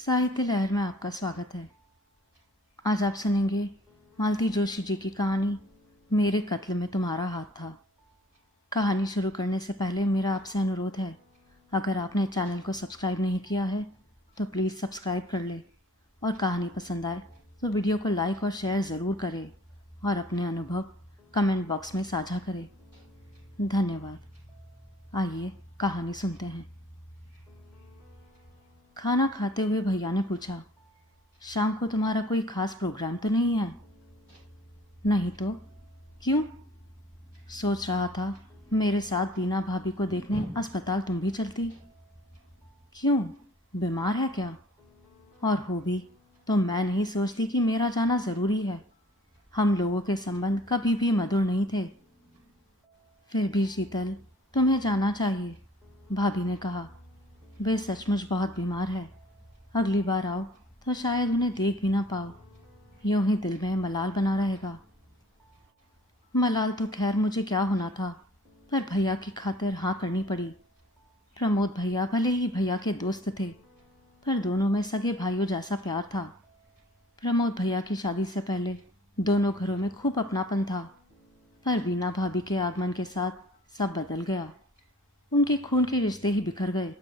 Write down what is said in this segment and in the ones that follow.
साहित्य लहर में आपका स्वागत है। आज आप सुनेंगे मालती जोशी जी की कहानी मेरे कत्ल में तुम्हारा हाथ था। कहानी शुरू करने से पहले मेरा आपसे अनुरोध है, अगर आपने चैनल को सब्सक्राइब नहीं किया है तो प्लीज़ सब्सक्राइब कर ले और कहानी पसंद आए तो वीडियो को लाइक और शेयर ज़रूर करें और अपने अनुभव कमेंट बॉक्स में साझा करें। धन्यवाद। आइए कहानी सुनते हैं। खाना खाते हुए भैया ने पूछा, शाम को तुम्हारा कोई खास प्रोग्राम तो नहीं है? नहीं तो क्यों? सोच रहा था मेरे साथ बीना भाभी को देखने अस्पताल तुम भी चलती। क्यों, बीमार है क्या? और हो भी तो मैं नहीं सोचती कि मेरा जाना ज़रूरी है। हम लोगों के संबंध कभी भी मधुर नहीं थे। फिर भी शीतल, तुम्हें जाना चाहिए, भाभी ने कहा। वे सचमुच बहुत बीमार है। अगली बार आओ तो शायद उन्हें देख भी ना पाओ। यूं ही दिल में मलाल बना रहेगा। मलाल तो खैर मुझे क्या होना था, पर भैया की खातिर हाँ करनी पड़ी। प्रमोद भैया भले ही भैया के दोस्त थे, पर दोनों में सगे भाइयों जैसा प्यार था। प्रमोद भैया की शादी से पहले दोनों घरों में खूब अपनापन था, पर बीना भाभी के आगमन के साथ सब बदल गया। उनके खून के रिश्ते ही बिखर गए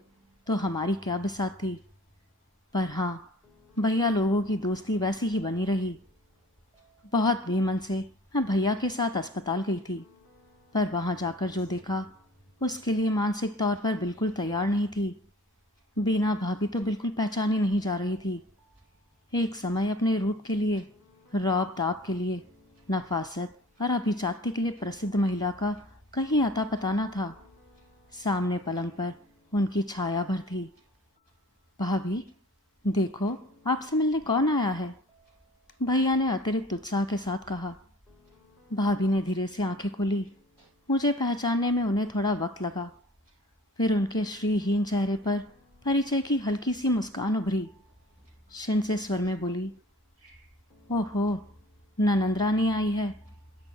तो हमारी क्या बिसात थी। पर हाँ, भैया लोगों की दोस्ती वैसी ही बनी रही। बहुत बेमन से मैं भैया के साथ अस्पताल गई थी, पर वहाँ जाकर जो देखा उसके लिए मानसिक तौर पर बिल्कुल तैयार नहीं थी। बीना भाभी तो बिल्कुल पहचानी नहीं जा रही थी। एक समय अपने रूप के लिए, रौब दाब के लिए, नफासत और अभिजाती के लिए प्रसिद्ध महिला का कहीं अता पता न था। सामने पलंग पर उनकी छाया भर थी। भाभी, देखो आपसे मिलने कौन आया है, भैया ने अतिरिक्त उत्साह के साथ कहा। भाभी ने धीरे से आंखें खोली। मुझे पहचानने में उन्हें थोड़ा वक्त लगा। फिर उनके श्रीहीन चेहरे पर परिचय की हल्की सी मुस्कान उभरी। शिन से स्वर में बोली, ओहो, ननंद रानी आई है।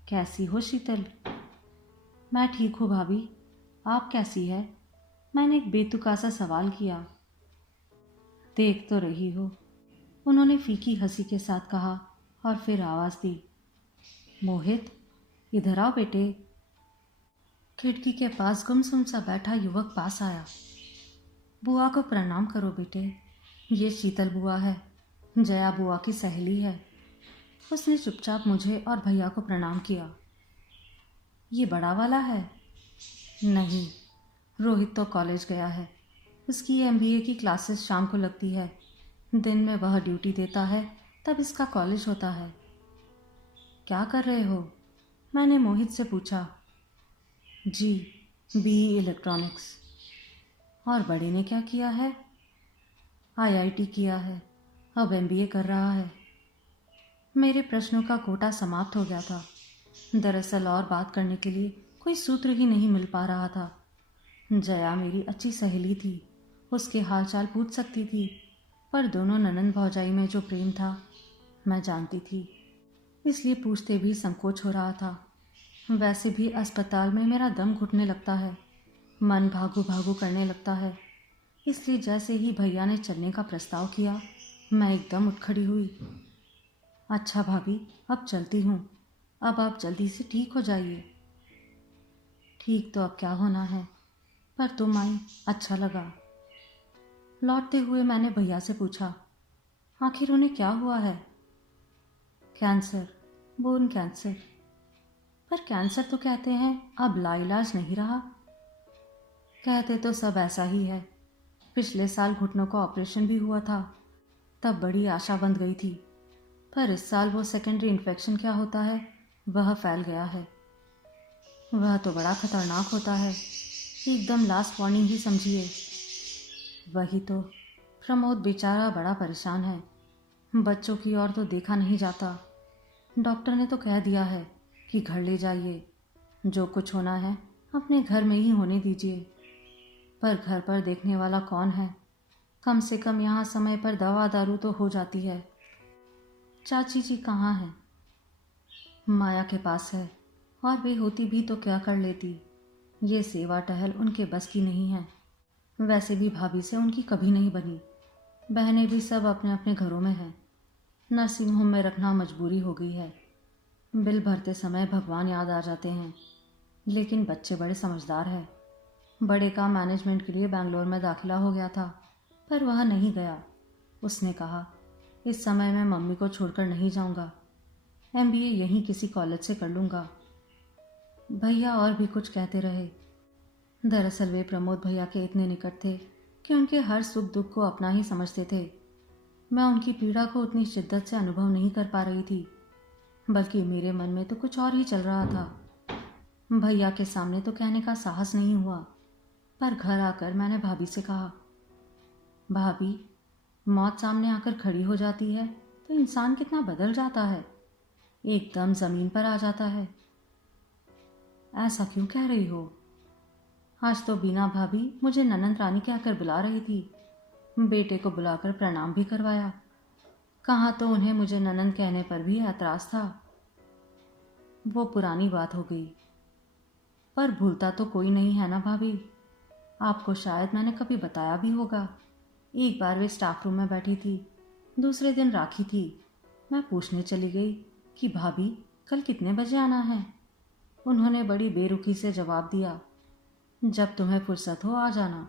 कैसी हो शीतल? मैं ठीक हूँ भाभी, आप कैसी है? मैंने एक बेतुका सा सवाल किया। देख तो रही हो, उन्होंने फीकी हंसी के साथ कहा और फिर आवाज़ दी, मोहित, इधर आओ बेटे। खिड़की के पास गुमसुम सा बैठा युवक पास आया। बुआ को प्रणाम करो बेटे, ये शीतल बुआ है, जया बुआ की सहेली है। उसने चुपचाप मुझे और भैया को प्रणाम किया। ये बड़ा वाला है? नहीं, रोहित तो कॉलेज गया है। उसकी एमबीए की क्लासेस शाम को लगती है। दिन में वह ड्यूटी देता है, तब इसका कॉलेज होता है। क्या कर रहे हो? मैंने मोहित से पूछा। जी, बीई इलेक्ट्रॉनिक्स। और बड़े ने क्या किया है? आईआईटी किया है, अब एमबीए कर रहा है। मेरे प्रश्नों का कोटा समाप्त हो गया था। दरअसल और बात करने के लिए कोई सूत्र ही नहीं मिल पा रहा था। जया मेरी अच्छी सहेली थी, उसके हालचाल पूछ सकती थी, पर दोनों ननंद भौजाई में जो प्रेम था मैं जानती थी, इसलिए पूछते भी संकोच हो रहा था। वैसे भी अस्पताल में मेरा दम घुटने लगता है, मन भागू भागू करने लगता है, इसलिए जैसे ही भैया ने चलने का प्रस्ताव किया मैं एकदम उठ खड़ी हुई। अच्छा भाभी, अब चलती हूँ, अब आप जल्दी से ठीक हो जाइए। ठीक तो अब क्या होना है, पर तुम आई, अच्छा लगा। लौटते हुए मैंने भैया से पूछा, आखिर उन्हें क्या हुआ है? Cancer, bone cancer. पर कैंसर तो कहते हैं अब लाइलाज नहीं रहा। कहते तो सब ऐसा ही है। पिछले साल घुटनों का ऑपरेशन भी हुआ था, तब बड़ी आशा बंध गई थी, पर इस साल वो सेकेंडरी इन्फेक्शन क्या होता है वह फैल गया है। वह तो बड़ा खतरनाक होता है, एकदम लास्ट वार्निंग ही समझिए। वही तो, प्रमोद बेचारा बड़ा परेशान है। बच्चों की ओर तो देखा नहीं जाता। डॉक्टर ने तो कह दिया है कि घर ले जाइए, जो कुछ होना है अपने घर में ही होने दीजिए। पर घर पर देखने वाला कौन है? कम से कम यहाँ समय पर दवा दारू तो हो जाती है। चाची जी कहाँ हैं? माया के पास है, और वे होती भी तो क्या कर लेती। ये सेवा टहल उनके बस की नहीं है। वैसे भी भाभी से उनकी कभी नहीं बनी। बहनें भी सब अपने अपने घरों में हैं। नर्सिंग होम में रखना मजबूरी हो गई है। बिल भरते समय भगवान याद आ जाते हैं। लेकिन बच्चे बड़े समझदार हैं। बड़े का मैनेजमेंट के लिए बैंगलोर में दाखिला हो गया था, पर वह नहीं गया। उसने कहा, इस समय मैं मम्मी को छोड़कर नहीं जाऊंगा। एमबीए यहीं किसी कॉलेज से कर लूँगा। भैया और भी कुछ कहते रहे। दरअसल वे प्रमोद भैया के इतने निकट थे कि उनके हर सुख दुख को अपना ही समझते थे। मैं उनकी पीड़ा को उतनी शिद्दत से अनुभव नहीं कर पा रही थी, बल्कि मेरे मन में तो कुछ और ही चल रहा था। भैया के सामने तो कहने का साहस नहीं हुआ, पर घर आकर मैंने भाभी से कहा, भाभी, मौत सामने आकर खड़ी हो जाती है तो इंसान कितना बदल जाता है, एकदम जमीन पर आ जाता है। ऐसा क्यों कह रही हो? आज तो बीना भाभी मुझे ननंद रानी कहकर बुला रही थी। बेटे को बुलाकर प्रणाम भी करवाया। कहाँ तो उन्हें मुझे ननंद कहने पर भी ऐतराज था। वो पुरानी बात हो गई। पर भूलता तो कोई नहीं है ना भाभी। आपको शायद मैंने कभी बताया भी होगा। एक बार वे स्टाफ रूम में बैठी थी। दूसरे दिन राखी थी। मैं पूछने चली गई कि भाभी कल कितने बजे आना है। उन्होंने बड़ी बेरुखी से जवाब दिया, जब तुम्हें फुर्सत हो आ जाना।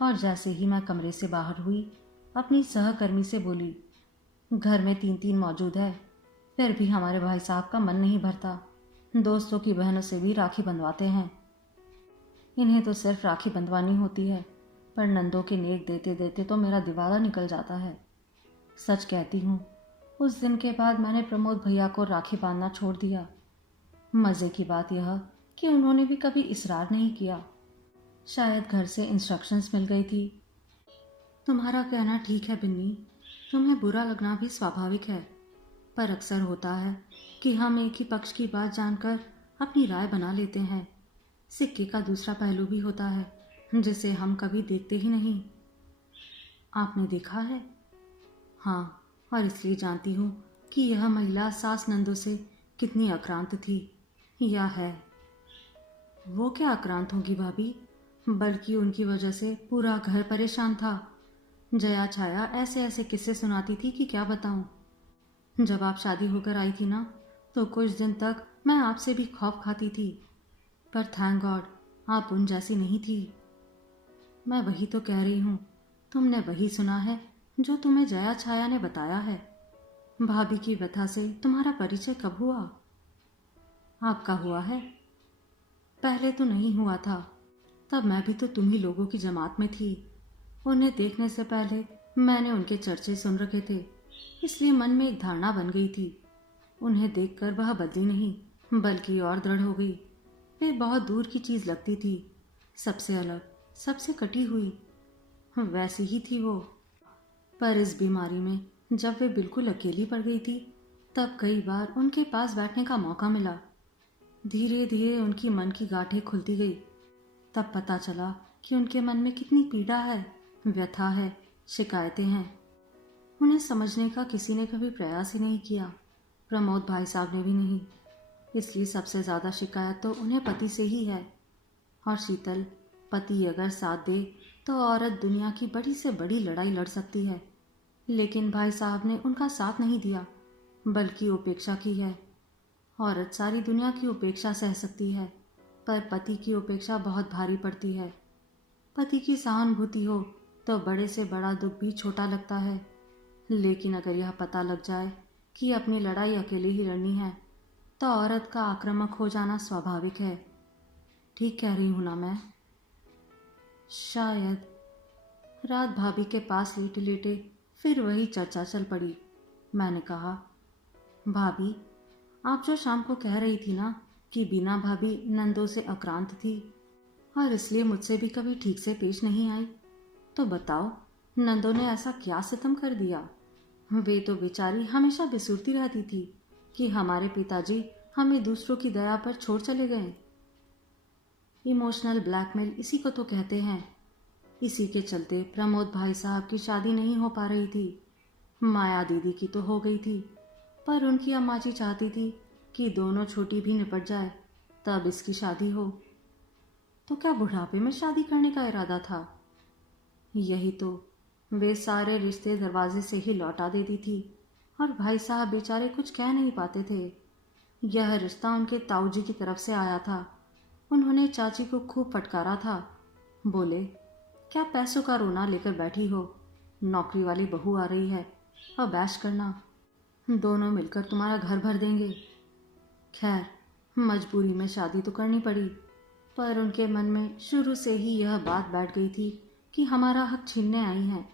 और जैसे ही मैं कमरे से बाहर हुई, अपनी सहकर्मी से बोली, घर में 3-3 मौजूद है, फिर भी हमारे भाई साहब का मन नहीं भरता। दोस्तों की बहनों से भी राखी बंधवाते हैं। इन्हें तो सिर्फ राखी बंधवानी होती है, पर नंदों के नेक देते देते तो मेरा दिवाला निकल जाता है। सच कहती हूँ, उस दिन के बाद मैंने प्रमोद भैया को राखी बांधना छोड़ दिया। मज़े की बात यह कि उन्होंने भी कभी इसरार नहीं किया। शायद घर से इंस्ट्रक्शंस मिल गई थी। तुम्हारा कहना ठीक है बिन्नी, तुम्हें बुरा लगना भी स्वाभाविक है, पर अक्सर होता है कि हम एक ही पक्ष की बात जानकर अपनी राय बना लेते हैं। सिक्के का दूसरा पहलू भी होता है जिसे हम कभी देखते ही नहीं। आपने देखा है? हाँ, और इसलिए जानती हूँ कि यह महिला सास नंदों से कितनी आक्रांत थी या है। वो क्या आक्रांत होगी भाभी, बल्कि उनकी वजह से पूरा घर परेशान था। जया छाया ऐसे ऐसे किस्से सुनाती थी कि क्या बताऊं। जब आप शादी होकर आई थी ना, तो कुछ दिन तक मैं आपसे भी खौफ खाती थी, पर थैंक गॉड आप उन जैसी नहीं थी। मैं वही तो कह रही हूँ, तुमने वही सुना है जो तुम्हें जया छाया ने बताया है। भाभी की व्यथा से तुम्हारा परिचय कब हुआ? आपका हुआ है? पहले तो नहीं हुआ था, तब मैं भी तो तुम ही लोगों की जमात में थी। उन्हें देखने से पहले मैंने उनके चर्चे सुन रखे थे, इसलिए मन में एक धारणा बन गई थी। उन्हें देखकर वह बदली नहीं, बल्कि और दृढ़ हो गई। वे बहुत दूर की चीज़ लगती थी, सबसे अलग, सबसे कटी हुई। वैसी ही थी वो। पर इस बीमारी में जब वे बिल्कुल अकेली पड़ गई थी, तब कई बार उनके पास बैठने का मौका मिला। धीरे धीरे उनकी मन की गांठें खुलती गई। तब पता चला कि उनके मन में कितनी पीड़ा है, व्यथा है, शिकायतें हैं। उन्हें समझने का किसी ने कभी प्रयास ही नहीं किया, प्रमोद भाई साहब ने भी नहीं। इसलिए सबसे ज़्यादा शिकायत तो उन्हें पति से ही है। और शीतल, पति अगर साथ दे तो औरत दुनिया की बड़ी से बड़ी लड़ाई लड़ सकती है, लेकिन भाई साहब ने उनका साथ नहीं दिया, बल्कि उपेक्षा की है। औरत सारी दुनिया की उपेक्षा सह सकती है, पर पति की उपेक्षा बहुत भारी पड़ती है। पति की सहानुभूति हो तो बड़े से बड़ा दुख भी छोटा लगता है, लेकिन अगर यह पता लग जाए कि अपनी लड़ाई अकेले ही लड़नी है, तो औरत का आक्रामक हो जाना स्वाभाविक है। ठीक कह रही हूं ना मैं? शायद। रात भाभी के पास लेटे लेटे फिर वही चर्चा चल पड़ी। मैंने कहा, भाभी, आप जो शाम को कह रही थी ना कि बीना भाभी नंदों से आक्रांत थी और इसलिए मुझसे भी कभी ठीक से पेश नहीं आई, तो बताओ नंदों ने ऐसा क्या सितम कर दिया? वे तो बेचारी हमेशा बिसूरती रहती थी कि हमारे पिताजी हमें दूसरों की दया पर छोड़ चले गए। इमोशनल ब्लैकमेल इसी को तो कहते हैं। इसी के चलते प्रमोद भाई साहब की शादी नहीं हो पा रही थी। माया दीदी की तो हो गई थी, पर उनकी अम्मा जी चाहती थी कि दोनों छोटी भी निपट जाए, तब इसकी शादी हो। तो क्या बुढ़ापे में शादी करने का इरादा था? यही तो। वे सारे रिश्ते दरवाजे से ही लौटा देती थी और भाई साहब बेचारे कुछ कह नहीं पाते थे। यह रिश्ता उनके ताऊजी की तरफ से आया था। उन्होंने चाची को खूब फटकारा था। बोले, क्या पैसों का रोना लेकर बैठी हो? नौकरी वाली बहू आ रही है, अब ऐश करना, दोनों मिलकर तुम्हारा घर भर देंगे। खैर, मजबूरी में शादी तो करनी पड़ी, पर उनके मन में शुरू से ही यह बात बैठ गई थी कि हमारा हक छीनने आई हैं।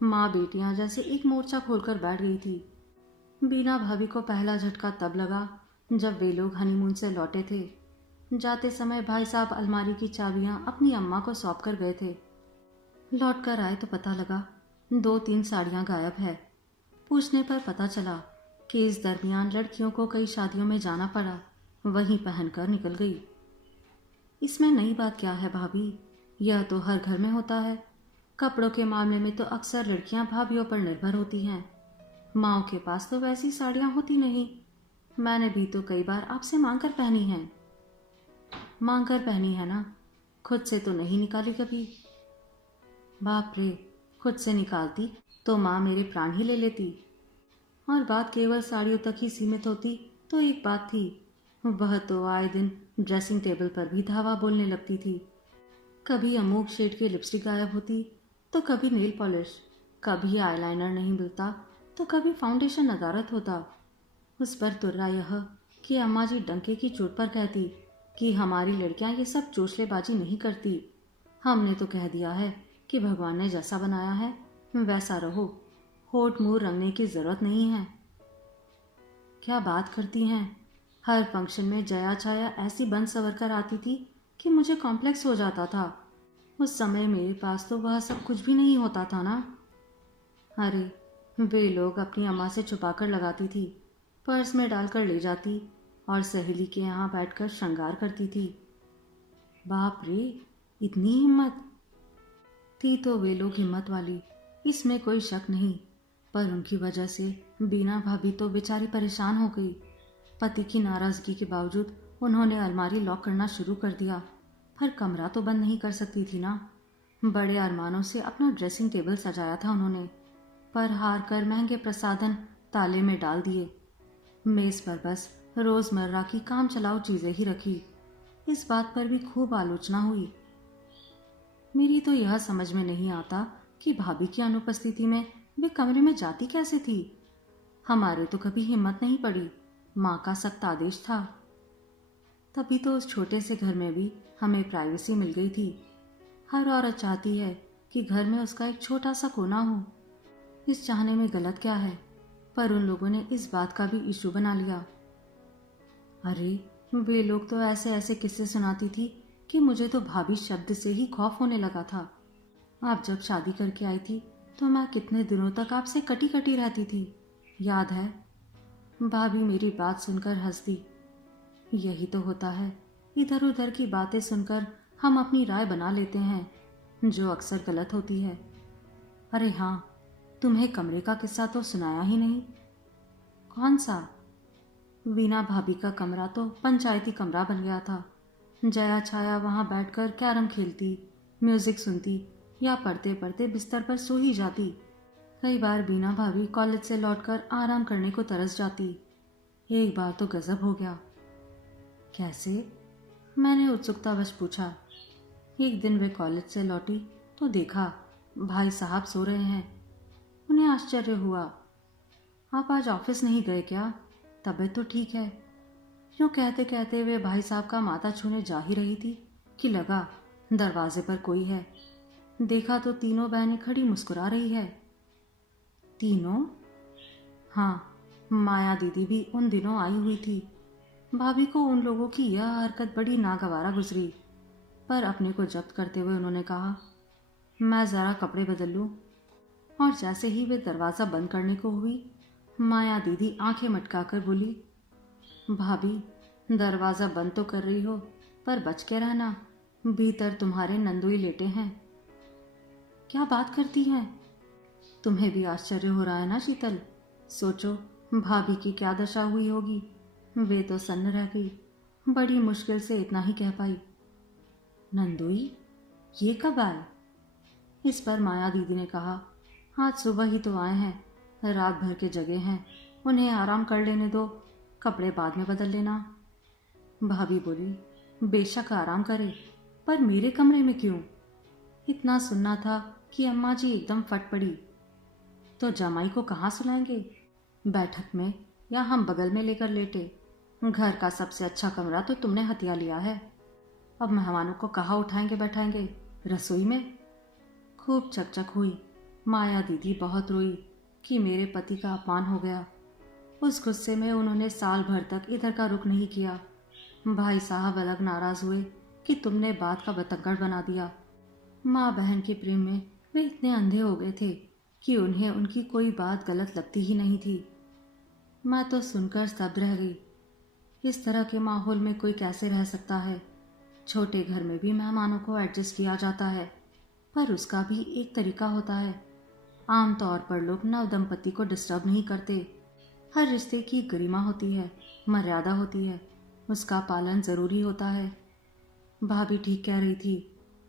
माँ बेटियां जैसे एक मोर्चा खोलकर बैठ गई थी। बीना भाभी को पहला झटका तब लगा जब वे लोग हनीमून से लौटे थे। जाते समय भाई साहब अलमारी की चाबियां अपनी अम्मा को सौंप कर गए थे। लौट कर आए तो पता लगा 2-3 साड़ियां गायब है। पूछने पर पता चला कि इस दरमियान लड़कियों को कई शादियों में जाना पड़ा, वहीं पहनकर निकल गई। इसमें नई बात क्या है भाभी? यह तो हर घर में होता है। कपड़ों के मामले में तो अक्सर लड़कियां भाभीयों पर निर्भर होती हैं। माँओं के पास तो वैसी साड़ियां होती नहीं। मैंने भी तो कई बार आपसे मांग कर पहनी हैं। मांग कर पहनी है ना, खुद से तो नहीं निकाली कभी। बाप रे, खुद से निकालती तो माँ मेरे प्राण ही ले लेती। और बात केवल साड़ियों तक ही सीमित होती तो एक बात थी, वह तो आए दिन ड्रेसिंग टेबल पर भी धावा बोलने लगती थी। कभी अमूक शेड की लिपस्टिक गायब होती, तो कभी नेल पॉलिश, कभी आईलाइनर नहीं मिलता, तो कभी फाउंडेशन नदारत होता। उस पर तुर्रा यह कि अम्मा जी डंके की चोट पर कहती कि हमारी लड़कियां ये सब चोचलेबाजी नहीं करती। हमने तो कह दिया है कि भगवान ने जैसा बनाया है वैसा रहो, होठ मुंह रंगने की जरूरत नहीं है। क्या बात करती हैं? हर फंक्शन में जया छाया ऐसी बन सवर कर आती थी कि मुझे कॉम्प्लेक्स हो जाता था। उस समय मेरे पास तो वह सब कुछ भी नहीं होता था ना। अरे, वे लोग अपनी अम्मा से छुपा कर लगाती थी, पर्स में डालकर ले जाती और सहेली के यहाँ बैठकर श्रृंगार करती थी। बाप रे, इतनी हिम्मत थी तो वे लोग हिम्मत वाली, इसमें कोई शक नहीं। पर उनकी वजह से बीना भाभी तो बेचारी परेशान हो गई। पति की नाराजगी के बावजूद उन्होंने अलमारी लॉक करना शुरू कर दिया, पर कमरा तो बंद नहीं कर सकती थी ना। बड़े अरमानों से अपना ड्रेसिंग टेबल सजाया था उन्होंने, पर हार कर महंगे प्रसाधन ताले में डाल दिए। मेज पर बस रोजमर्रा की काम चलाऊ चीजें ही रखी। इस बात पर भी खूब आलोचना हुई। मेरी तो यह समझ में नहीं आता कि भाभी की अनुपस्थिति में वे कमरे में जाती कैसे थी। हमारे तो कभी हिम्मत नहीं पड़ी, माँ का सख्त आदेश था। तभी तो उस छोटे से घर में भी हमें प्राइवेसी मिल गई थी। हर औरत चाहती है कि घर में उसका एक छोटा सा कोना हो। इस चाहने में गलत क्या है? पर उन लोगों ने इस बात का भी इशू बना लिया। अरे, वे लोग तो ऐसे ऐसे किस्से सुनाती थी कि मुझे तो भाभी शब्द से ही खौफ होने लगा था। आप जब शादी करके आई थी तो मैं कितने दिनों तक आपसे कटी कटी रहती थी, याद है? भाभी मेरी बात सुनकर हंसती। यही तो होता है, इधर उधर की बातें सुनकर हम अपनी राय बना लेते हैं, जो अक्सर गलत होती है। अरे हाँ, तुम्हें कमरे का किस्सा तो सुनाया ही नहीं। कौन सा? वीना भाभी का कमरा तो पंचायती कमरा बन गया था। जया छाया वहां बैठकर कैरम खेलती, म्यूजिक सुनती या पढ़ते पढ़ते बिस्तर पर सो ही जाती। कई बार बीना भाभी कॉलेज से लौटकर आराम करने को तरस जाती। एक बार तो गजब हो गया। कैसे? मैंने उत्सुकतावश पूछा। एक दिन वे कॉलेज से लौटी तो देखा भाई साहब सो रहे हैं। उन्हें आश्चर्य हुआ। आप आज ऑफिस नहीं गए क्या? तबीयत तो ठीक है। यूँ कहते कहते वे भाई साहब का माथा छूने जा ही रही थी कि लगा दरवाजे पर कोई है। देखा तो तीनों बहनें खड़ी मुस्कुरा रही है। तीनों? हाँ, माया दीदी भी उन दिनों आई हुई थी। भाभी को उन लोगों की यह हरकत बड़ी नागवारा गुजरी, पर अपने को जब्त करते हुए उन्होंने कहा, मैं ज़रा कपड़े बदल लूँ। और जैसे ही वे दरवाज़ा बंद करने को हुई, माया दीदी आंखें मटकाकर बोली, भाभी दरवाज़ा बंद तो कर रही हो, पर बच के रहना, भीतर तुम्हारे नंदुई लेटे हैं। क्या बात करती हैं? तुम्हें भी आश्चर्य हो रहा है ना शीतल? सोचो भाभी की क्या दशा हुई होगी। वे तो सन्न रह गई, बड़ी मुश्किल से इतना ही कह पाई, नंदुई, ये कब आए? इस पर माया दीदी ने कहा, आज सुबह ही तो आए हैं, रात भर के जगह हैं, उन्हें आराम कर लेने दो, कपड़े बाद में बदल लेना। भाभी बोली, बेशक आराम करे, पर मेरे कमरे में क्यों? इतना सुनना था कि अम्मा जी एकदम फट पड़ी। तो जमाई को कहाँ सुलाएंगे? बैठक में या हम बगल में लेकर लेटे? घर का सबसे अच्छा कमरा तो तुमने हथिया लिया है। अब मेहमानों को कहाँ उठाएंगे बैठाएंगे? रसोई में? खूब चकचक हुई। माया दीदी बहुत रोई कि मेरे पति का अपमान हो गया। उस गुस्से में उन्होंने साल भर तक इधर का रुख नहीं किया। भाई साहब अलग नाराज हुए कि तुमने बात का बतंगड़ बना दिया। माँ बहन के प्रेम में वे इतने अंधे हो गए थे कि उन्हें उनकी कोई बात गलत लगती ही नहीं थी। मैं तो सुनकर स्तब्ध रह गई। इस तरह के माहौल में कोई कैसे रह सकता है? छोटे घर में भी मेहमानों को एडजस्ट किया जाता है, पर उसका भी एक तरीका होता है। आमतौर पर लोग नव दंपति को डिस्टर्ब नहीं करते। हर रिश्ते की गरिमा होती है, मर्यादा होती है, उसका पालन जरूरी होता है। भाभी ठीक कह रही थी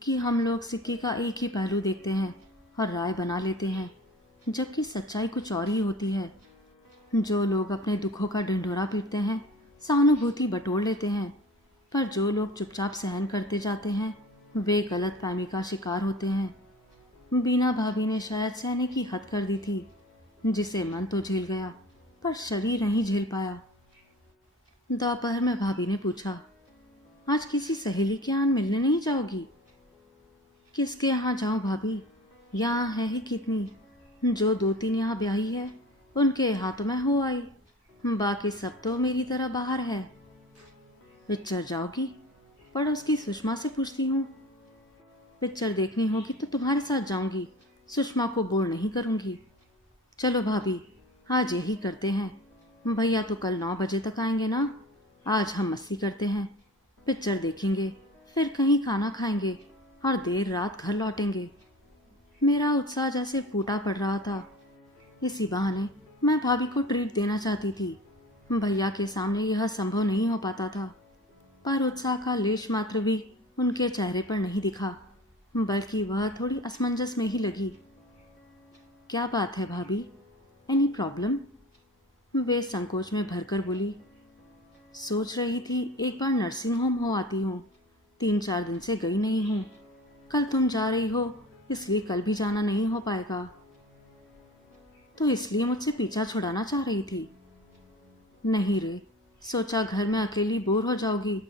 कि हम लोग सिक्के का एक ही पहलू देखते हैं और राय बना लेते हैं, जबकि सच्चाई कुछ और ही होती है। जो लोग अपने दुखों का ढिंढोरा पीटते हैं, सहानुभूति बटोर लेते हैं, पर जो लोग चुपचाप सहन करते जाते हैं, वे गलतफहमी का शिकार होते हैं। बीना भाभी ने शायद सहने की हद कर दी थी, जिसे मन तो झेल गया पर शरीर नहीं झेल पाया। दोपहर में भाभी ने पूछा, आज किसी सहेली के यहाँ मिलने नहीं जाओगी? किसके यहाँ जाऊं भाभी, यहाँ है ही कितनी। जो 2-3 यहाँ ब्याही है उनके हाथों में हो आई, बाकी सब तो मेरी तरह बाहर है। पिक्चर जाओगी? पड़ोस की सुषमा से पूछती हूँ। पिक्चर देखनी होगी तो तुम्हारे साथ जाऊंगी, सुषमा को बोर नहीं करूंगी। चलो भाभी, आज यही करते हैं। भैया तो कल 9 बजे तक आएंगे ना, आज हम मस्ती करते हैं, पिक्चर देखेंगे, फिर कहीं खाना खाएंगे और देर रात घर लौटेंगे। मेरा उत्साह जैसे फूटा पड़ रहा था। इसी बहाने मैं भाभी को ट्रीट देना चाहती थी। भैया के सामने यह संभव नहीं हो पाता था, पर उत्साह का लेश मात्र भी उनके चेहरे पर नहीं दिखा, बल्कि वह थोड़ी असमंजस में ही लगी। क्या बात है भाभी, एनी प्रॉब्लम? वे संकोच में भरकर बोली, सोच रही थी एक बार नर्सिंग होम हो आती हूँ, 3-4 दिन से गई नहीं हूँ। कल तुम जा रही हो, इसलिए कल भी जाना नहीं हो पाएगा। तो इसलिए मुझसे पीछा छुड़ाना चाह रही थी? नहीं रे, सोचा घर में अकेली बोर हो जाओगी,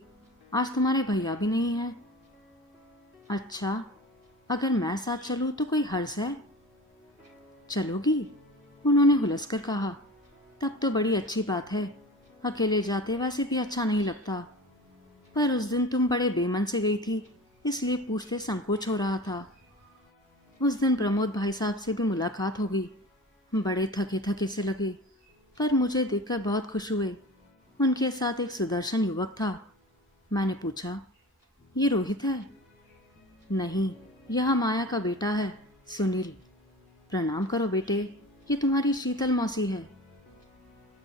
आज तुम्हारे भैया भी नहीं है। अच्छा, अगर मैं साथ चलूं तो कोई हर्ज है? चलोगी? उन्होंने हुलसकर कहा। तब तो बड़ी अच्छी बात है, अकेले जाते वैसे भी अच्छा नहीं लगता, पर उस दिन तुम बड़े बेमन से गई थी, इसलिए पूछते संकोच हो रहा था। उस दिन प्रमोद भाई साहब से भी मुलाकात हो गई। बड़े थके थके से लगे, पर मुझे देखकर बहुत खुश हुए। उनके साथ एक सुदर्शन युवक था। मैंने पूछा, ये रोहित है? नहीं, यह माया का बेटा है, सुनील। प्रणाम करो बेटे, ये तुम्हारी शीतल मौसी है।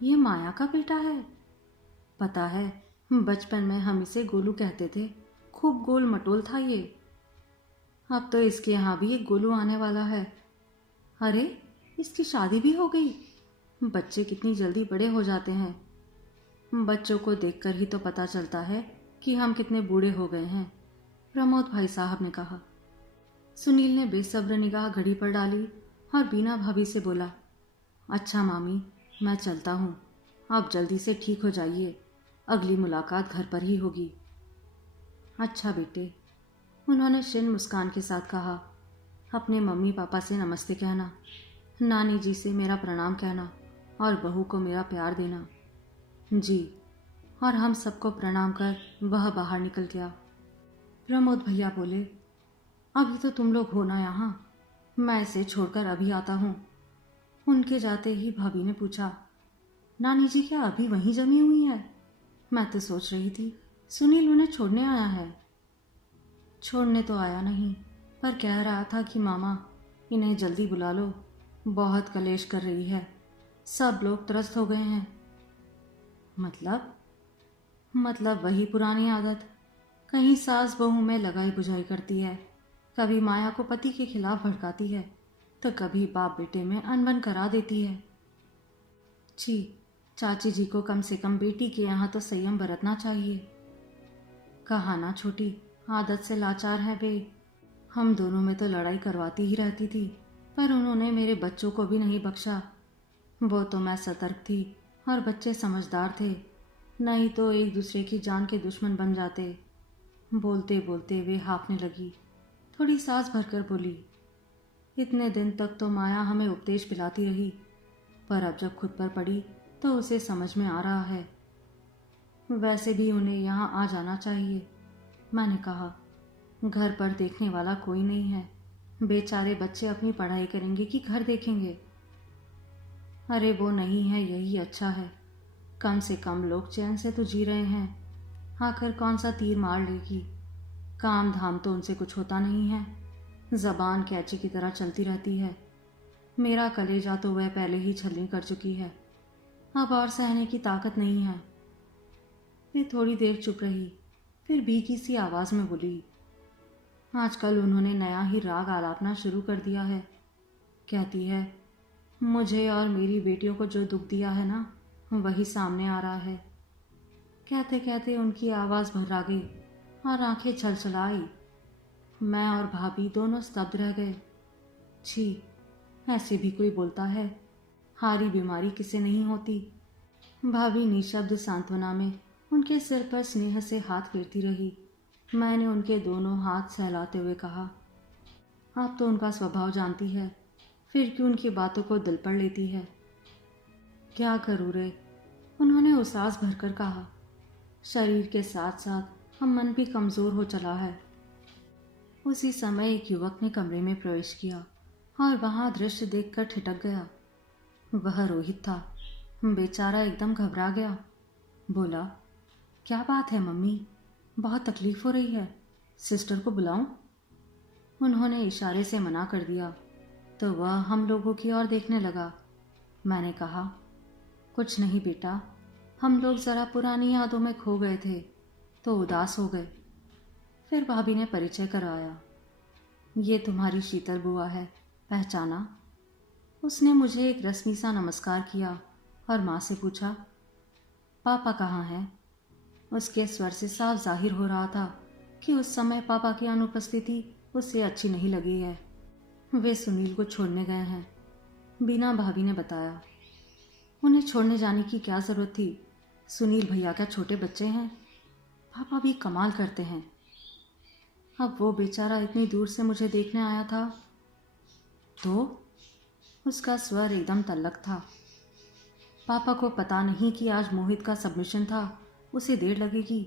ये माया का बेटा है? पता है, बचपन में हम इसे गोलू कहते थे, खूब गोल मटोल था ये। अब तो इसके यहाँ भी एक गोलू आने वाला है। अरे, इसकी शादी भी हो गई। बच्चे कितनी जल्दी बड़े हो जाते हैं। बच्चों को देखकर ही तो पता चलता है कि हम कितने बूढ़े हो गए हैं, प्रमोद भाई साहब ने कहा। सुनील ने बेसब्र निगाह घड़ी पर डाली और बीना भाभी से बोला, अच्छा मामी, मैं चलता हूँ, आप जल्दी से ठीक हो जाइए, अगली मुलाकात घर पर ही होगी। अच्छा बेटे, उन्होंने शिन मुस्कान के साथ कहा। अपने मम्मी पापा से नमस्ते कहना, नानी जी से मेरा प्रणाम कहना और बहू को मेरा प्यार देना। जी। और हम सबको प्रणाम कर वह बाहर निकल गया। प्रमोद भैया बोले, अभी तो तुम लोग हो ना यहाँ, मैं इसे छोड़कर अभी आता हूँ। उनके जाते ही भाभी ने पूछा, नानी जी क्या अभी वहीं जमी हुई है? मैं तो सोच रही थी सुनील उन्हें छोड़ने आया है। छोड़ने तो आया नहीं, पर कह रहा था कि मामा, इन्हें जल्दी बुला लो, बहुत कलेश कर रही है, सब लोग त्रस्त हो गए हैं। मतलब वही पुरानी आदत, कहीं सास बहू में लगाई बुझाई करती है, कभी माया को पति के खिलाफ भड़काती है, तो कभी बाप बेटे में अनबन करा देती है। जी, चाची जी को कम से कम बेटी के यहाँ तो संयम बरतना चाहिए। कहा ना छोटी, आदत से लाचार है वे। हम दोनों में तो लड़ाई करवाती ही रहती थी, पर उन्होंने मेरे बच्चों को भी नहीं बख्शा। वो तो मैं सतर्क थी और बच्चे समझदार थे, नहीं तो एक दूसरे की जान के दुश्मन बन जाते। बोलते बोलते वे हाँफने लगी। थोड़ी सांस भरकर बोली, इतने दिन तक तो माया हमें उपदेश पिलाती रही, पर अब जब खुद पर पड़ी तो उसे समझ में आ रहा है। वैसे भी उन्हें यहाँ आ जाना चाहिए। मैंने कहा, घर पर देखने वाला कोई नहीं है, बेचारे बच्चे अपनी पढ़ाई करेंगे कि घर देखेंगे। अरे वो नहीं है, यही अच्छा है। कम से कम लोग चैन से तो जी रहे हैं। आखिर कौन सा तीर मार लेगी। काम धाम तो उनसे कुछ होता नहीं है, जबान कैंची की तरह चलती रहती है। मेरा कलेजा तो वह पहले ही छलनी कर चुकी है, अब और सहने की ताकत नहीं है। वे थोड़ी देर चुप रही, फिर भीगी सी आवाज में बोली, आजकल उन्होंने नया ही राग आलापना शुरू कर दिया है। कहती है, मुझे और मेरी बेटियों को जो दुख दिया है ना, वही सामने आ रहा है। कहते कहते उनकी आवाज़ भर्रा गई और आंखें छलछलाई। मैं और भाभी दोनों स्तब्ध रह गए। छी, ऐसे भी कोई बोलता है? हारी बीमारी किसे नहीं होती। भाभी निशब्द सांत्वना में उनके सिर पर स्नेह से हाथ फेरती रही। मैंने उनके दोनों हाथ सहलाते हुए कहा, आप तो उनका स्वभाव जानती है, फिर क्यों उनकी बातों को दिल पर लेती है? क्या करूँ रे, उन्होंने उसास भरकर कहा। शरीर के साथ साथ हम मन भी कमज़ोर हो चला है। उसी समय एक युवक ने कमरे में प्रवेश किया और वहां दृश्य देखकर ठिठक गया। वह रोहित था। बेचारा एकदम घबरा गया। बोला, क्या बात है मम्मी, बहुत तकलीफ हो रही है, सिस्टर को बुलाऊं? उन्होंने इशारे से मना कर दिया तो वह हम लोगों की ओर देखने लगा। मैंने कहा, कुछ नहीं बेटा, हम लोग ज़रा पुरानी यादों में खो गए थे तो उदास हो गए। फिर भाभी ने परिचय करवाया, ये तुम्हारी शीतल बुआ है, पहचाना? उसने मुझे एक रस्मी सा नमस्कार किया और माँ से पूछा, पापा कहाँ हैं? उसके स्वर से साफ जाहिर हो रहा था कि उस समय पापा की अनुपस्थिति उसे अच्छी नहीं लगी है। वे सुनील को छोड़ने गए हैं, बीना भाभी ने बताया। उन्हें छोड़ने जाने की क्या ज़रूरत थी? सुनील भैया क्या छोटे बच्चे हैं? पापा भी कमाल करते हैं। अब वो बेचारा इतनी दूर से मुझे देखने आया था तो? उसका स्वर एकदम तल्लक था। पापा को पता नहीं कि आज मोहित का सबमिशन था, उसे देर लगेगी,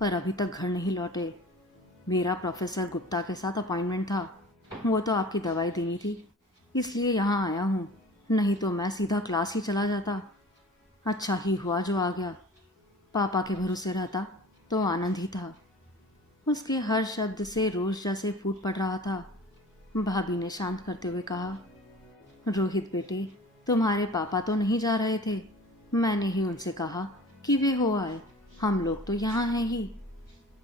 पर अभी तक घर नहीं लौटे। मेरा प्रोफेसर गुप्ता के साथ अपॉइंटमेंट था, वो तो आपकी दवाई देनी थी, इसलिए यहाँ आया हूँ, नहीं तो मैं सीधा क्लास ही चला जाता। अच्छा ही हुआ जो आ गया, पापा के भरोसे रहता तो आनंद ही था। उसके हर शब्द से रोज जैसे फूट पड़ रहा था। भाभी ने शांत करते हुए कहा, रोहित बेटे, तुम्हारे पापा तो नहीं जा रहे थे, मैंने ही उनसे कहा कि वे हो आए, हम लोग तो यहाँ हैं ही।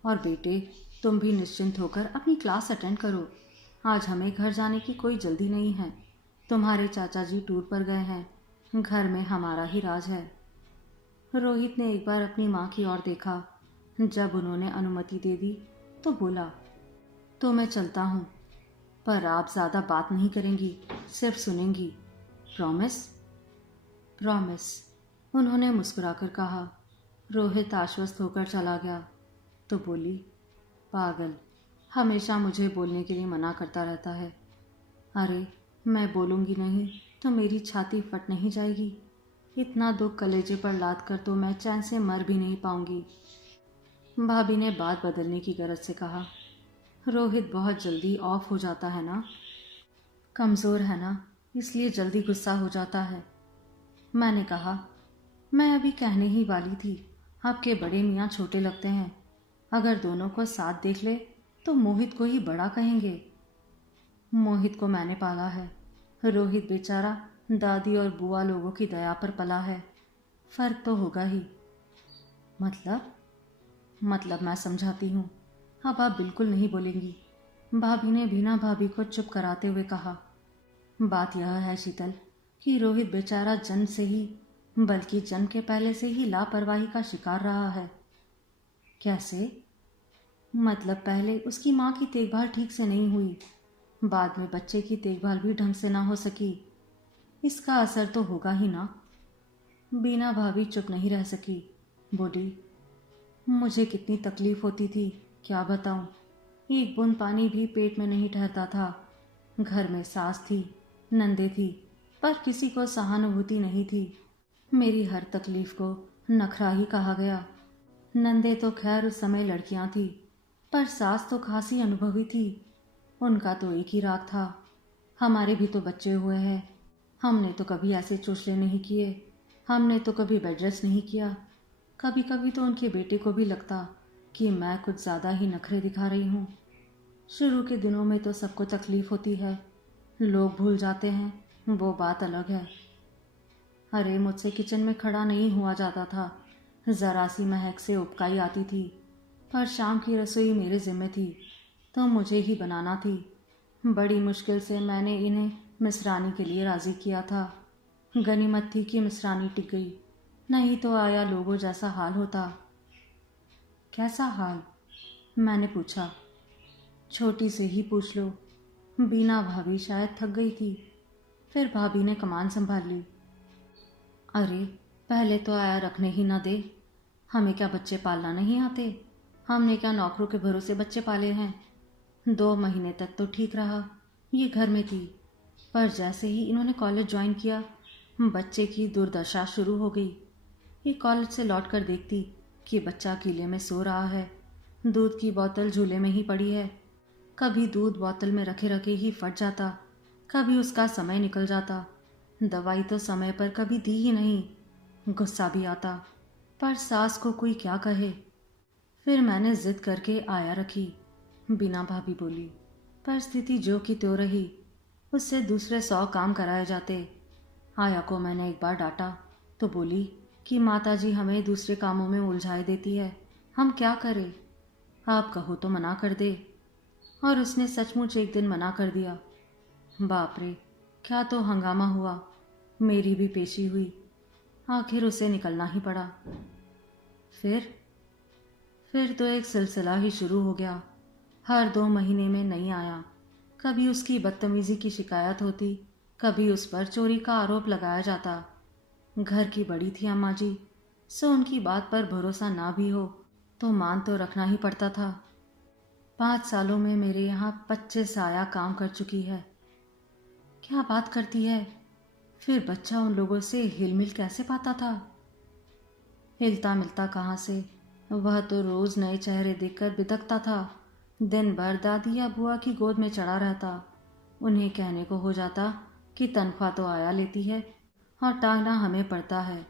और बेटे, तुम भी निश्चिंत होकर अपनी क्लास अटेंड करो, आज हमें घर जाने की कोई जल्दी नहीं है। तुम्हारे चाचा जी टूर पर गए हैं, घर में हमारा ही राज है। रोहित ने एक बार अपनी माँ की ओर देखा। जब उन्होंने अनुमति दे दी तो बोला, तो मैं चलता हूँ, पर आप ज़्यादा बात नहीं करेंगी, सिर्फ सुनेंगी, प्रॉमिस? प्रॉमिस, उन्होंने मुस्कुराकर कहा। रोहित आश्वस्त होकर चला गया तो बोली, पागल, हमेशा मुझे बोलने के लिए मना करता रहता है। अरे, मैं बोलूँगी नहीं तो मेरी छाती फट नहीं जाएगी? इतना दुख कलेजे पर लाद कर तो मैं चैन से मर भी नहीं पाऊंगी। भाभी ने बात बदलने की गरज से कहा, रोहित बहुत जल्दी ऑफ हो जाता है ना, कमज़ोर है ना, इसलिए जल्दी गुस्सा हो जाता है। मैंने कहा, मैं अभी कहने ही वाली थी, आपके बड़े मियाँ छोटे लगते हैं, अगर दोनों को साथ देख ले तो मोहित को ही बड़ा कहेंगे। मोहित को मैंने पाला है, रोहित बेचारा दादी और बुआ लोगों की दया पर पला है, फर्क तो होगा ही। मतलब मैं समझाती हूँ, अब आप बिल्कुल नहीं बोलेंगी, भाभी ने बिना भाभी को चुप कराते हुए कहा। बात यह है शीतल कि रोहित बेचारा जन्म से ही, बल्कि जन्म के पहले से ही लापरवाही का शिकार रहा है। कैसे? मतलब पहले उसकी माँ की देखभाल ठीक से नहीं हुई, बाद में बच्चे की देखभाल भी ढंग से ना हो सकी। इसका असर तो होगा ही ना। बीना भाभी चुप नहीं रह सकी, बोली, मुझे कितनी तकलीफ होती थी क्या बताऊं। एक बूंद पानी भी पेट में नहीं ठहरता था। घर में सास थी, नंदे थी, पर किसी को सहानुभूति नहीं थी। मेरी हर तकलीफ को नखरा ही कहा गया। नंदे तो खैर उस समय लड़कियां थी, पर सास तो खासी अनुभवी थी। उनका तो एक ही राग था, हमारे भी तो बच्चे हुए हैं, हमने तो कभी ऐसे चोचले नहीं किए, हमने तो कभी बेड रेस्ट नहीं किया। कभी कभी तो उनके बेटे को भी लगता कि मैं कुछ ज़्यादा ही नखरे दिखा रही हूँ। शुरू के दिनों में तो सबको तकलीफ होती है, लोग भूल जाते हैं, वो बात अलग है। अरे मुझसे किचन में खड़ा नहीं हुआ जाता था, ज़रा सी महक से उबकाई आती थी, पर शाम की रसोई मेरे ज़िम्मे थी तो मुझे ही बनाना थी। बड़ी मुश्किल से मैंने इन्हें मिसरानी के लिए राज़ी किया था। गनीमत थी कि मिसरानी टिक गई, नहीं तो आया लोगों जैसा हाल होता। कैसा हाल? मैंने पूछा। छोटी से ही पूछ लो। बीना भाभी शायद थक गई थी, फिर भाभी ने कमान संभाल ली। अरे पहले तो आया रखने ही ना दे। हमें क्या बच्चे पालना नहीं आते? हमने क्या नौकरों के भरोसे बच्चे पाले हैं? 2 महीने तक तो ठीक रहा, ये घर में थी, पर जैसे ही इन्होंने कॉलेज ज्वाइन किया, बच्चे की दुर्दशा शुरू हो गई। ये कॉलेज से लौट कर देखती कि बच्चा कीले में सो रहा है, दूध की बोतल झूले में ही पड़ी है। कभी दूध बोतल में रखे रखे ही फट जाता, कभी उसका समय निकल जाता। दवाई तो समय पर कभी दी ही नहीं। गुस्सा भी आता, पर सास को कोई क्या कहे। फिर मैंने जिद करके आया रखी। बिना भाभी बोली, पर स्थिति जो की त्यों रही। उससे दूसरे 100 काम कराए जाते। आया को मैंने एक बार डांटा तो बोली कि माताजी हमें दूसरे कामों में उलझाए देती है, हम क्या करें? आप कहो तो मना कर दे। और उसने सचमुच एक दिन मना कर दिया। बाप रे, क्या तो हंगामा हुआ। मेरी भी पेशी हुई, आखिर उसे निकलना ही पड़ा। फिर तो एक सिलसिला ही शुरू हो गया। हर 2 महीने में नहीं आया। कभी उसकी बदतमीजी की शिकायत होती, कभी उस पर चोरी का आरोप लगाया जाता। घर की बड़ी थी अम्मा जी, सो उनकी बात पर भरोसा ना भी हो तो मान तो रखना ही पड़ता था। 5 सालों में मेरे यहाँ 25 आया काम कर चुकी है। क्या बात करती है? फिर बच्चा उन लोगों से हिलमिल कैसे पाता था? हिलता मिलता कहाँ से, वह तो रोज नए चेहरे देखकर बिदकता था। दिन भर दादी या बुआ की गोद में चढ़ा रहता। उन्हें कहने को हो जाता कि तनख्वाह तो आया लेती है और टांगना हमें पड़ता है।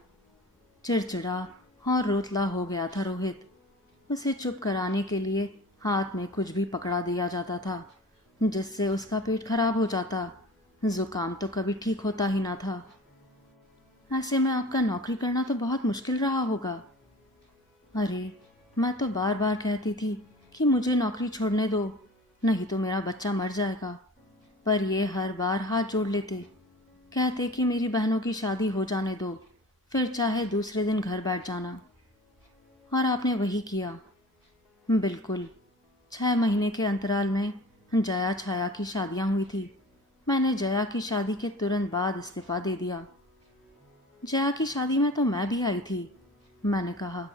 चिड़चिड़ा और रोतला हो गया था रोहित। उसे चुप कराने के लिए हाथ में कुछ भी पकड़ा दिया जाता था, जिससे उसका पेट खराब हो जाता। जुकाम तो कभी ठीक होता ही ना था। ऐसे में आपका नौकरी करना तो बहुत मुश्किल रहा होगा। अरे मैं तो बार बार कहती थी कि मुझे नौकरी छोड़ने दो, नहीं तो मेरा बच्चा मर जाएगा, पर ये हर बार हाथ जोड़ लेते, कहते कि मेरी बहनों की शादी हो जाने दो, फिर चाहे दूसरे दिन घर बैठ जाना। और आपने वही किया। बिल्कुल। 6 महीने के अंतराल में जया छाया की शादियां हुई थी। मैंने जया की शादी के तुरंत बाद इस्तीफा दे दिया। जया की शादी में तो मैं भी आई थी, मैंने कहा।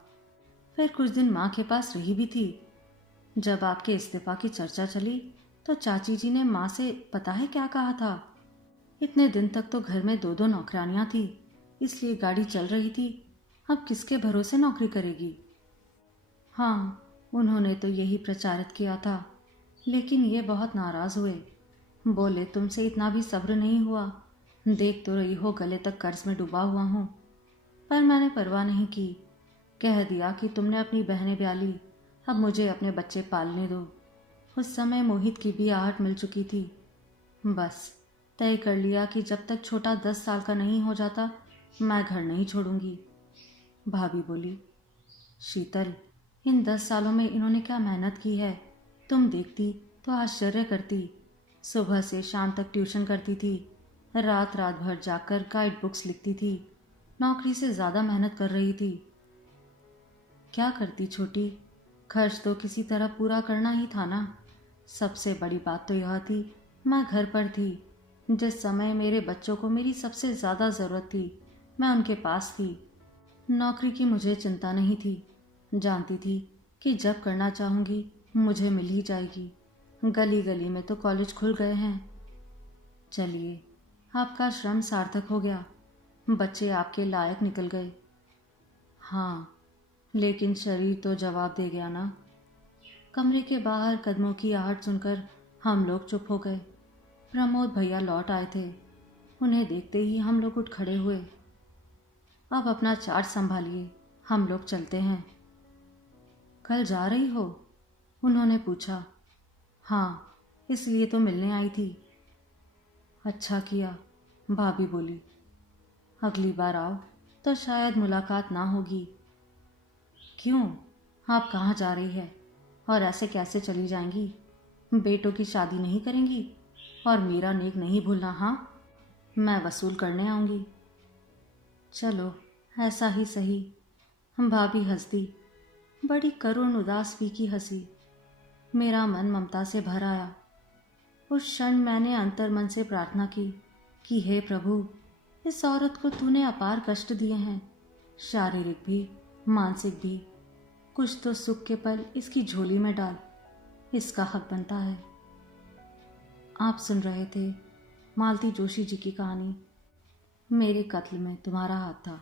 फिर कुछ दिन माँ के पास रही भी थी। जब आपके इस्तीफा की चर्चा चली तो चाची जी ने माँ से पता है क्या कहा था? इतने दिन तक तो घर में 2-2 नौकरानियां थी, इसलिए गाड़ी चल रही थी, अब किसके भरोसे नौकरी करेगी? हाँ, उन्होंने तो यही प्रचारित किया था, लेकिन ये बहुत नाराज हुए। बोले तुमसे इतना भी सब्र नहीं हुआ, देख तो रही हो गले तक कर्ज में डूबा हुआ हूँ। पर मैंने परवाह नहीं की, कह दिया कि तुमने अपनी बहनें ब्याह ली, अब मुझे अपने बच्चे पालने दो। उस समय मोहित की भी आहट मिल चुकी थी। बस तय कर लिया कि जब तक छोटा 10 साल का नहीं हो जाता मैं घर नहीं छोड़ूंगी। भाभी बोली, शीतल, इन 10 सालों में इन्होंने क्या मेहनत की है, तुम देखती तो आश्चर्य करती। सुबह से शाम तक ट्यूशन करती थी, रात रात भर जाकर गाइड बुक्स लिखती थी, नौकरी से ज़्यादा मेहनत कर रही थी। क्या करती छोटी, खर्च तो किसी तरह पूरा करना ही था ना। सबसे बड़ी बात तो यह थी, मैं घर पर थी। जिस समय मेरे बच्चों को मेरी सबसे ज़्यादा ज़रूरत थी, मैं उनके पास थी। नौकरी की मुझे चिंता नहीं थी। जानती थी कि जब करना चाहूँगी मुझे मिल ही जाएगी। गली गली में तो कॉलेज खुल गए हैं। चलिए, आपका श्रम सार्थक हो गया। बच्चे आपके लायक निकल गए। हाँ, लेकिन शरीर तो जवाब दे गया ना। कमरे के बाहर कदमों की आहट सुनकर हम लोग चुप हो गए। प्रमोद भैया लौट आए थे। उन्हें देखते ही हम लोग उठ खड़े हुए। अब अपना चार्ज संभालिए, हम लोग चलते हैं। कल जा रही हो? उन्होंने पूछा। हाँ, इसलिए तो मिलने आई थी। अच्छा किया, भाभी बोली। अगली बार आओ तो शायद मुलाकात ना होगी। क्यों? आप कहाँ जा रही है और ऐसे कैसे चली जाएंगी? बेटों की शादी नहीं करेंगी और मेरा नेक नहीं भूलना। हाँ, मैं वसूल करने आऊँगी। चलो, ऐसा ही सही। भाभी हंस दी, बड़ी करुण उदास फीकी हंसी। मेरा मन ममता से भर आया। उस क्षण मैंने अंतर मन से प्रार्थना की कि हे प्रभु, इस औरत को तूने अपार कष्ट दिए हैं, शारीरिक भी मानसिक भी। कुछ तो सुख के पल इसकी झोली में डाल, इसका हक बनता है। आप सुन रहे थे मालती जोशी जी की कहानी मेरे कत्ल में तुम्हारा हाथ था।